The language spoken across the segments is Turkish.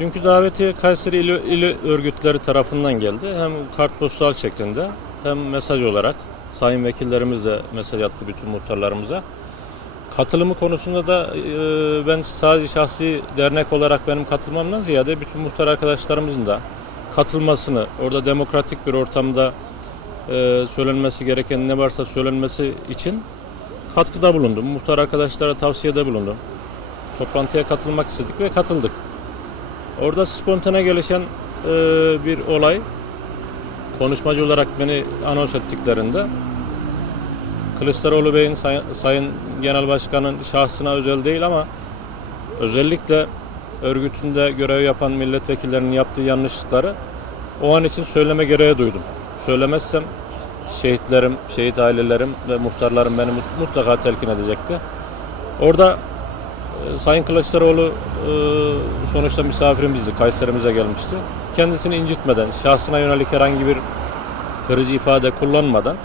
Dünkü daveti Kayseri İl, İl örgütleri tarafından geldi. Hem kartpostal şeklinde hem mesaj olarak sayın vekillerimiz de mesaj attı bütün muhtarlarımıza. Katılımı konusunda da e, ben sadece şahsi dernek olarak benim katılmamdan ziyade bütün muhtar arkadaşlarımızın da katılmasını, orada demokratik bir ortamda e, söylenmesi gereken ne varsa söylenmesi için katkıda bulundum. Muhtar arkadaşlara tavsiyede bulundum. Toplantıya katılmak istedik ve katıldık. Orada spontane gelişen e, bir olay konuşmacı olarak beni anons ettiklerinde Kılıçdaroğlu Bey'in say- Sayın Genel Başkan'ın şahsına özel değil ama özellikle örgütünde görev yapan milletvekillerinin yaptığı yanlışlıkları o an için söyleme gereği duydum. Söylemezsem şehitlerim, şehit ailelerim ve muhtarlarım beni mut- mutlaka telkin edecekti. Orada Sayın Kılıçdaroğlu e, sonuçta misafirimizdi, Kayserimize gelmişti. Kendisini incitmeden, şahsına yönelik herhangi bir kırıcı ifade kullanmadan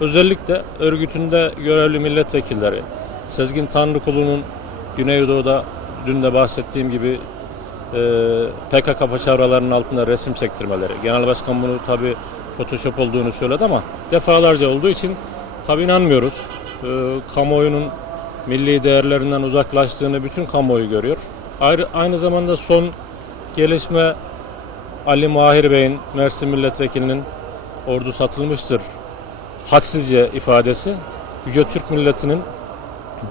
özellikle örgütünde görevli milletvekilleri, Sezgin Tanrıkulu'nun Güneydoğu'da dün de bahsettiğim gibi e, PKK paçavralarının altında resim çektirmeleri. Genel Başkan bunu tabi Photoshop olduğunu söyledi ama defalarca olduğu için tabi inanmıyoruz. E, kamuoyunun milli değerlerinden uzaklaştığını bütün kamuoyu görüyor. Ayrı, aynı zamanda son gelişme Ali Mahir Bey'in Mersin Milletvekilinin ordu satılmıştır hadsizce ifadesi Yüce Türk milletinin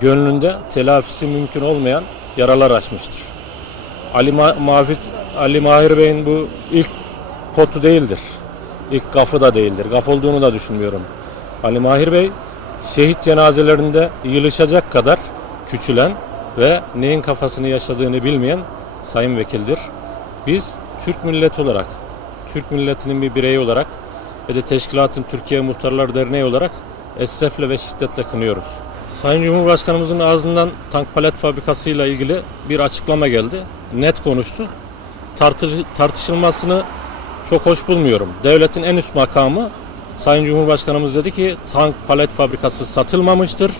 gönlünde telafisi mümkün olmayan yaralar açmıştır. Ali, Ma Mahir, Ali Mahir Bey'in bu ilk potu değildir. İlk gafı da değildir. Gaf olduğunu da düşünmüyorum. Ali Mahir Bey şehit cenazelerinde yığılışacak kadar küçülen ve neyin kafasını yaşadığını bilmeyen sayın vekildir. Biz Türk milleti olarak, Türk milletinin bir bireyi olarak ve de Teşkilatın Türkiye Muhtarlar Derneği olarak esefle ve şiddetle kınıyoruz. Sayın Cumhurbaşkanımızın ağzından tank palet fabrikası ile ilgili bir açıklama geldi. Net konuştu. Tartı- tartışılmasını çok hoş bulmuyorum. Devletin en üst makamı Sayın Cumhurbaşkanımız dedi ki tank palet fabrikası satılmamıştır.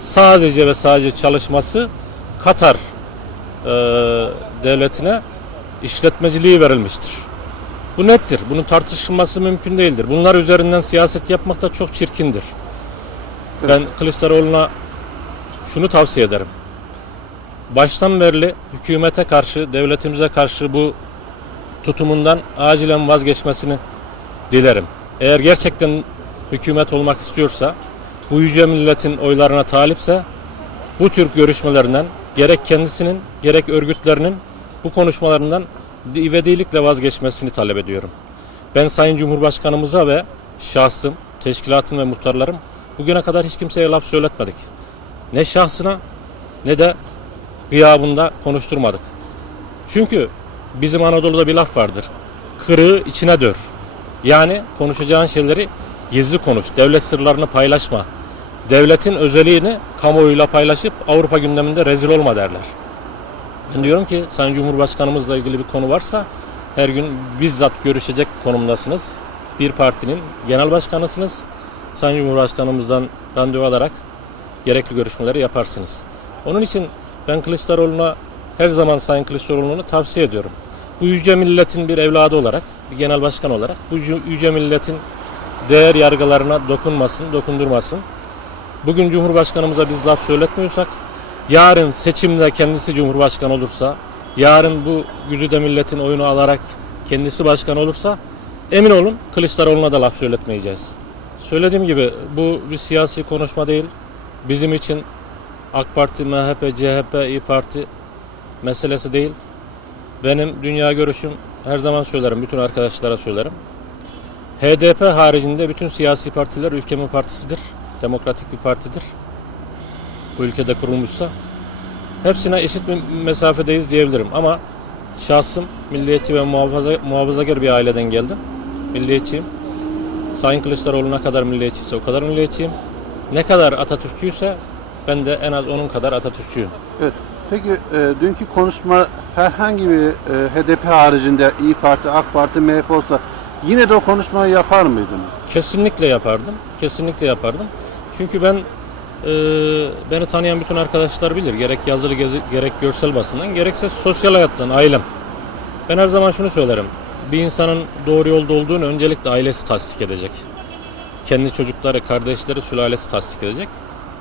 Sadece ve sadece çalışması Katar e, devletine işletmeciliği verilmiştir. Bu nettir. Bunun tartışılması mümkün değildir. Bunlar üzerinden siyaset yapmak da çok çirkindir. Ben Kılıçdaroğlu'na şunu tavsiye ederim. Baştan beri hükümete karşı, devletimize karşı bu tutumundan acilen vazgeçmesini dilerim. Eğer gerçekten hükümet olmak istiyorsa, bu yüce milletin oylarına talipse, bu tür görüşmelerinden gerek kendisinin gerek örgütlerinin bu konuşmalarından ivedilikle vazgeçmesini talep ediyorum. Ben Sayın Cumhurbaşkanımıza ve şahsım, teşkilatım ve muhtarlarım bugüne kadar hiç kimseye laf söyletmedik. Ne şahsına ne de gıyabında konuşturmadık. Çünkü bizim Anadolu'da bir laf vardır. Kırığı içine dör. Yani konuşacağın şeyleri gizli konuş. Devlet sırlarını paylaşma. Devletin özelliğini kamuoyuyla paylaşıp Avrupa gündeminde rezil olma derler. Ben diyorum ki Sayın Cumhurbaşkanımızla ilgili bir konu varsa her gün bizzat görüşecek konumdasınız. Bir partinin genel başkanısınız. Sayın Cumhurbaşkanımızdan randevu alarak gerekli görüşmeleri yaparsınız. Onun için ben Kılıçdaroğlu'na her zaman Sayın Kılıçdaroğlu'nu tavsiye ediyorum. Bu yüce milletin bir evladı olarak, bir genel başkan olarak bu yüce- milletin değer yargılarına dokunmasın, dokundurmasın. Bugün Cumhurbaşkanımıza biz laf söyletmiyorsak, yarın seçimde kendisi Cumhurbaşkanı olursa, yarın bu güzide milletin oyunu alarak kendisi başkan olursa, emin olun Kılıçdaroğlu'na da laf söyletmeyeceğiz. Söylediğim gibi bu bir siyasi konuşma değil. Bizim için AK Parti, MHP, CHP, İyi Parti meselesi değil. Benim dünya görüşüm her zaman söylerim, bütün arkadaşlara söylerim. HDP haricinde bütün siyasi partiler ülkemin partisidir. Demokratik bir partidir. Bu ülkede kurulmuşsa. Hepsine eşit bir mesafedeyiz diyebilirim ama şahsım milliyetçi ve muhafaza, muhafazakar bir aileden geldim. Milliyetçiyim. Sayın Kılıçdaroğlu ne kadar milliyetçiyse o kadar milliyetçiyim. Ne kadar Atatürkçüyse ben de en az onun kadar Atatürkçüyüm. Evet. Peki e, dünkü konuşma herhangi bir e, HDP haricinde İyi Parti, AK Parti, MHP olsa yine de o konuşmayı yapar mıydınız? Kesinlikle yapardım. Kesinlikle yapardım. Çünkü ben e, beni tanıyan bütün arkadaşlar bilir. Gerek yazılı gezi- gerek görsel basından gerekse sosyal hayattan ailem. Ben her zaman şunu söylerim. Bir insanın doğru yolda olduğunu öncelikle ailesi tasdik edecek. Kendi çocukları, kardeşleri, sülalesi tasdik edecek.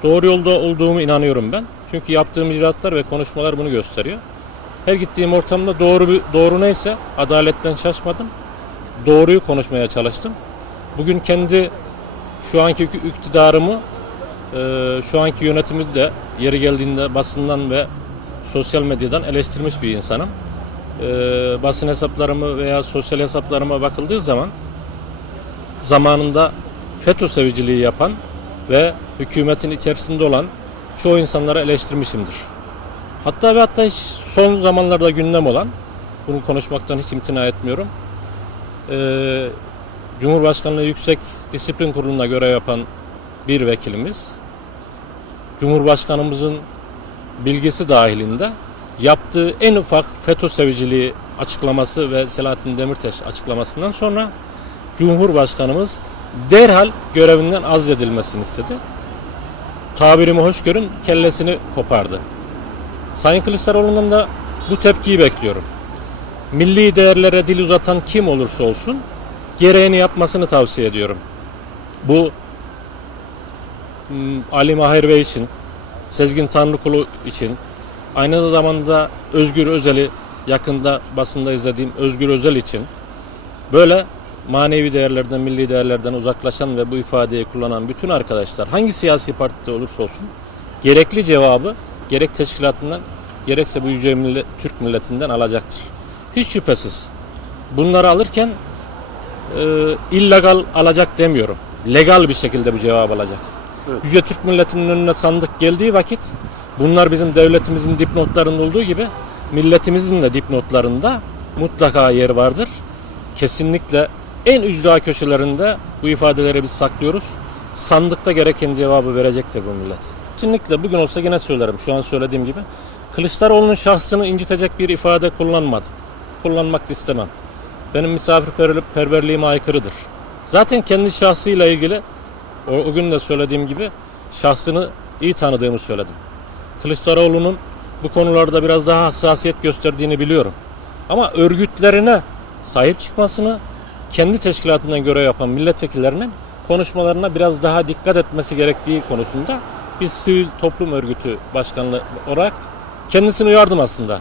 Doğru yolda olduğumu inanıyorum ben. Çünkü yaptığım icraatlar ve konuşmalar bunu gösteriyor. Her gittiğim ortamda doğru doğru neyse adaletten şaşmadım. Doğruyu konuşmaya çalıştım. Bugün kendi şu anki iktidarımı, e, şu anki yönetimi de yeri geldiğinde basından ve sosyal medyadan eleştirmiş bir insanım. E, basın hesaplarımı veya sosyal hesaplarıma bakıldığı zaman zamanında FETÖ seviciliği yapan ve hükümetin içerisinde olan çoğu insanlara eleştirmişimdir. Hatta ve hatta hiç son zamanlarda gündem olan, bunu konuşmaktan hiç imtina etmiyorum. Ee, Cumhurbaşkanlığı Yüksek Disiplin Kurulu'na görev yapan bir vekilimiz, Cumhurbaşkanımızın bilgisi dahilinde yaptığı en ufak FETÖ seviciliği açıklaması ve Selahattin Demirtaş açıklamasından sonra Cumhurbaşkanımız derhal görevinden azledilmesini istedi. Tabirimi hoş görün, kellesini kopardı. Sayın Kılıçdaroğlu'ndan da bu tepkiyi bekliyorum. Milli değerlere dil uzatan kim olursa olsun gereğini yapmasını tavsiye ediyorum. Bu m, Ali Mahir Bey için, Sezgin Tanrıkulu için, aynı zamanda Özgür Özel'i yakında basında izlediğim Özgür Özel için böyle manevi değerlerden, milli değerlerden uzaklaşan ve bu ifadeyi kullanan bütün arkadaşlar hangi siyasi partide olursa olsun gerekli cevabı gerek teşkilatından gerekse bu yüce millet, Türk milletinden alacaktır. Hiç şüphesiz bunları alırken e, illegal alacak demiyorum. Legal bir şekilde bu cevabı alacak. Evet. Yüce Türk milletinin önüne sandık geldiği vakit bunlar bizim devletimizin dipnotlarında olduğu gibi milletimizin de dipnotlarında mutlaka yer vardır. Kesinlikle en ücra köşelerinde bu ifadeleri biz saklıyoruz. Sandıkta gereken cevabı verecektir bu millet. Kesinlikle bugün olsa yine söylerim şu an söylediğim gibi. Kılıçdaroğlu'nun şahsını incitecek bir ifade kullanmadım. Kullanmak da istemem. Benim misafirperverliğime aykırıdır. Zaten kendi şahsıyla ilgili o, o gün de söylediğim gibi şahsını iyi tanıdığımı söyledim. Kılıçdaroğlu'nun bu konularda biraz daha hassasiyet gösterdiğini biliyorum. Ama örgütlerine sahip çıkmasını kendi teşkilatından görev yapan milletvekillerinin konuşmalarına biraz daha dikkat etmesi gerektiği konusunda bir sivil toplum örgütü başkanlığı olarak kendisini uyardım aslında.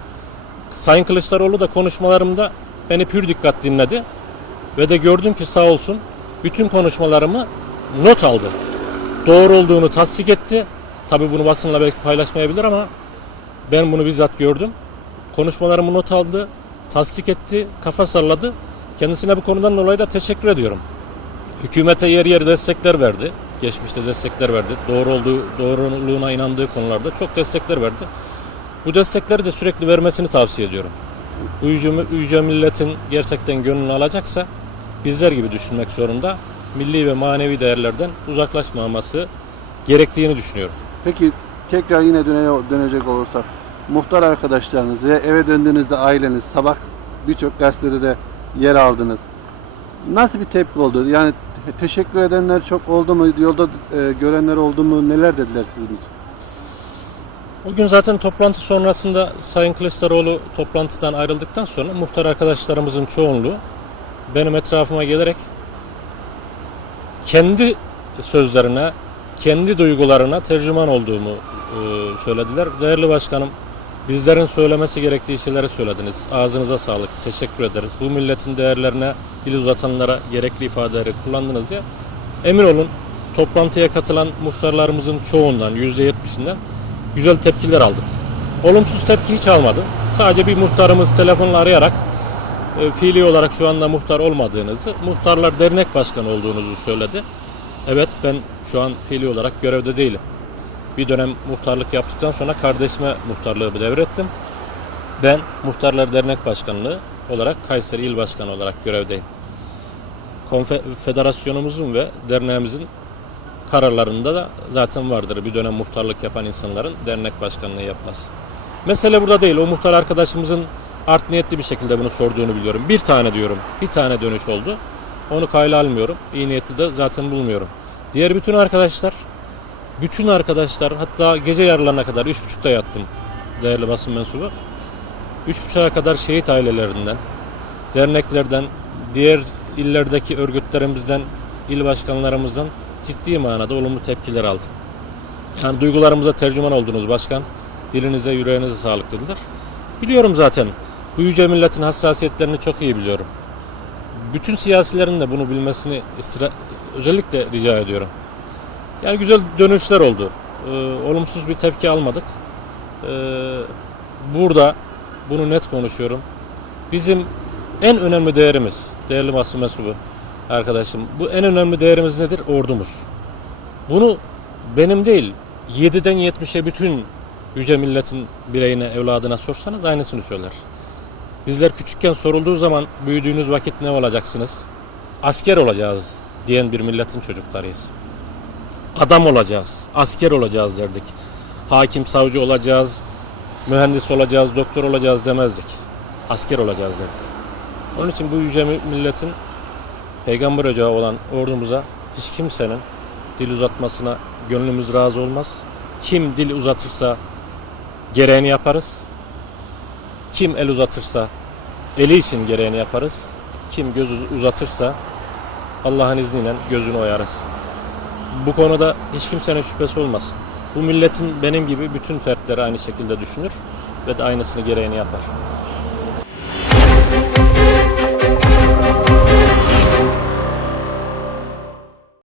Sayın Kılıçdaroğlu da konuşmalarımda beni pür dikkat dinledi ve de gördüm ki sağ olsun bütün konuşmalarımı not aldı. Doğru olduğunu tasdik etti. Tabii bunu basınla belki paylaşmayabilir ama ben bunu bizzat gördüm. Konuşmalarımı not aldı, tasdik etti, kafa salladı. Kendisine bu konudan dolayı da teşekkür ediyorum. Hükümete yer yer destekler verdi. Geçmişte destekler verdi. Doğru olduğu, doğruluğuna inandığı konularda çok destekler verdi. Bu destekleri de sürekli vermesini tavsiye ediyorum. Bu yüce, yüce milletin gerçekten gönlünü alacaksa bizler gibi düşünmek zorunda. Milli ve manevi değerlerden uzaklaşmaması gerektiğini düşünüyorum. Peki tekrar yine döne, dönecek olursak muhtar arkadaşlarınız ve eve döndüğünüzde aileniz sabah birçok gazetede de yer aldınız. Nasıl bir tepki oldu? Yani te- teşekkür edenler çok oldu mu? Yolda e, görenler oldu mu? Neler dediler sizin için? O gün zaten toplantı sonrasında Sayın Kılıçdaroğlu toplantıdan ayrıldıktan sonra muhtar arkadaşlarımızın çoğunluğu benim etrafıma gelerek kendi sözlerine, kendi duygularına tercüman olduğumu e, söylediler. Değerli başkanım, bizlerin söylemesi gerektiği şeyleri söylediniz. Ağzınıza sağlık, teşekkür ederiz. Bu milletin değerlerine dil uzatanlara gerekli ifadeleri kullandınız diye. Emin olun toplantıya katılan muhtarlarımızın çoğundan, %70'inden güzel tepkiler aldım. Olumsuz tepki hiç almadım. Sadece bir muhtarımız telefonla arayarak e, fiili olarak şu anda muhtar olmadığınızı, muhtarlar dernek başkanı olduğunuzu söyledi. Evet ben şu an fiili olarak görevde değilim. Bir dönem muhtarlık yaptıktan sonra kardeşime muhtarlığı devrettim. Ben Muhtarlar Dernek Başkanlığı olarak Kayseri İl Başkanı olarak görevdeyim. Konfederasyonumuzun ve derneğimizin kararlarında da zaten vardır bir dönem muhtarlık yapan insanların dernek başkanlığı yapması. Mesele burada değil. O muhtar arkadaşımızın art niyetli bir şekilde bunu sorduğunu biliyorum. Bir tane diyorum. Bir tane dönüş oldu. Onu kayla almıyorum. İyi niyetli de zaten bulmuyorum. Diğer bütün arkadaşlar bütün arkadaşlar hatta gece yarılarına kadar üç buçukta yattım değerli basın mensubu. 3,5'a kadar şehit ailelerinden, derneklerden, diğer illerdeki örgütlerimizden, il başkanlarımızdan ciddi manada olumlu tepkiler aldım. Yani duygularımıza tercüman oldunuz başkan. Dilinize, yüreğinize sağlık dediler. Biliyorum zaten. Bu yüce milletin hassasiyetlerini çok iyi biliyorum. Bütün siyasilerin de bunu bilmesini özellikle rica ediyorum. Yani güzel dönüşler oldu. Ee, olumsuz bir tepki almadık. Ee, burada bunu net konuşuyorum. Bizim en önemli değerimiz, değerli basın mensubu arkadaşım, bu en önemli değerimiz nedir? Ordumuz. Bunu benim değil, 7'den 70'e bütün yüce milletin bireyine, evladına sorsanız aynısını söyler. Bizler küçükken sorulduğu zaman büyüdüğünüz vakit ne olacaksınız? Asker olacağız diyen bir milletin çocuklarıyız. Adam olacağız, asker olacağız derdik. Hakim, savcı olacağız, mühendis olacağız, doktor olacağız demezdik. Asker olacağız derdik. Onun için bu yüce milletin peygamber ocağı olan ordumuza hiç kimsenin dil uzatmasına gönlümüz razı olmaz. Kim dil uzatırsa gereğini yaparız. Kim el uzatırsa eli için gereğini yaparız. Kim göz uzatırsa Allah'ın izniyle gözünü oyarız. Bu konuda hiç kimsenin şüphesi olmasın. Bu milletin benim gibi bütün fertleri aynı şekilde düşünür ve de aynısını gereğini yapar.